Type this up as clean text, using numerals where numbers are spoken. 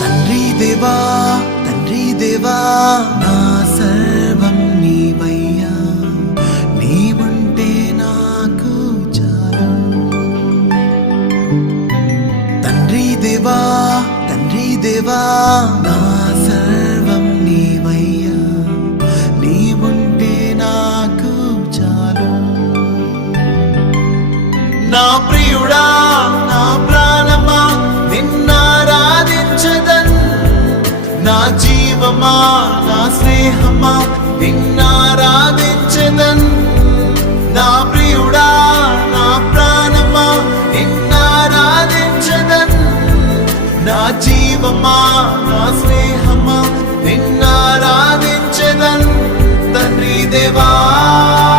తండ్రి దేవా తండ్రి దేవా నా సర్వం నీవయ్యా, నీవుంటే నాకు చాలు. తండ్రి దేవా తండ్రి దేవా నా సర్వం నీవయ్యా, నీవుంటే నాకు చాలు. నా ప్రియుడా నా ప్రాణమా నిన్నారాధించదన్, నా జీవమా నా స్నేహమా నిన్నారాధించదన్. నా ప్రియుడా నా ప్రాణమా నిన్నారాధించదన్, నా జీవమా నా స్నేహమా నిన్నారాధించదన్. తండ్రి దేవా